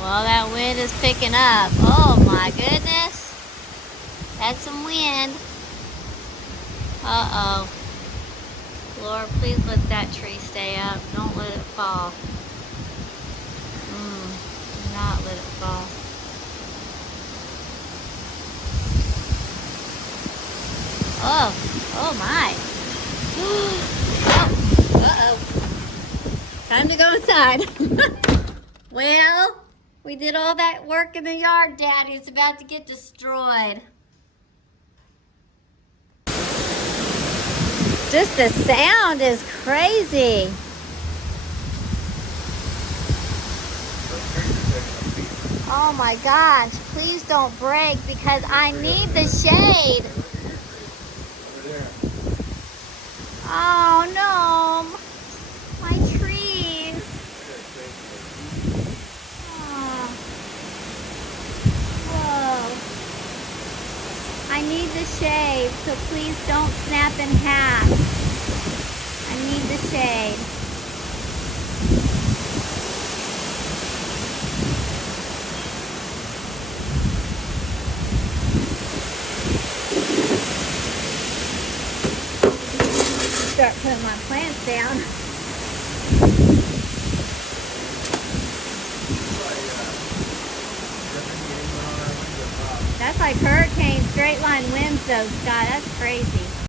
Well, that wind is picking up. Oh my goodness. That's some wind. Uh-oh. Lord, please let that tree stay up. Don't let it fall. Do not let it fall. Oh, oh my. Oh, uh-oh. Time to go inside. Well, we did all that work in the yard, Daddy. It's about to get destroyed. Just the sound is crazy. Oh my gosh, please don't break because I need the shade. Oh no, my trees. Oh. Whoa. I need the shade, so please don't snap in half. I need the shade. Start putting my plants down. That's like hurricane straight line winds though, Scott. That's crazy.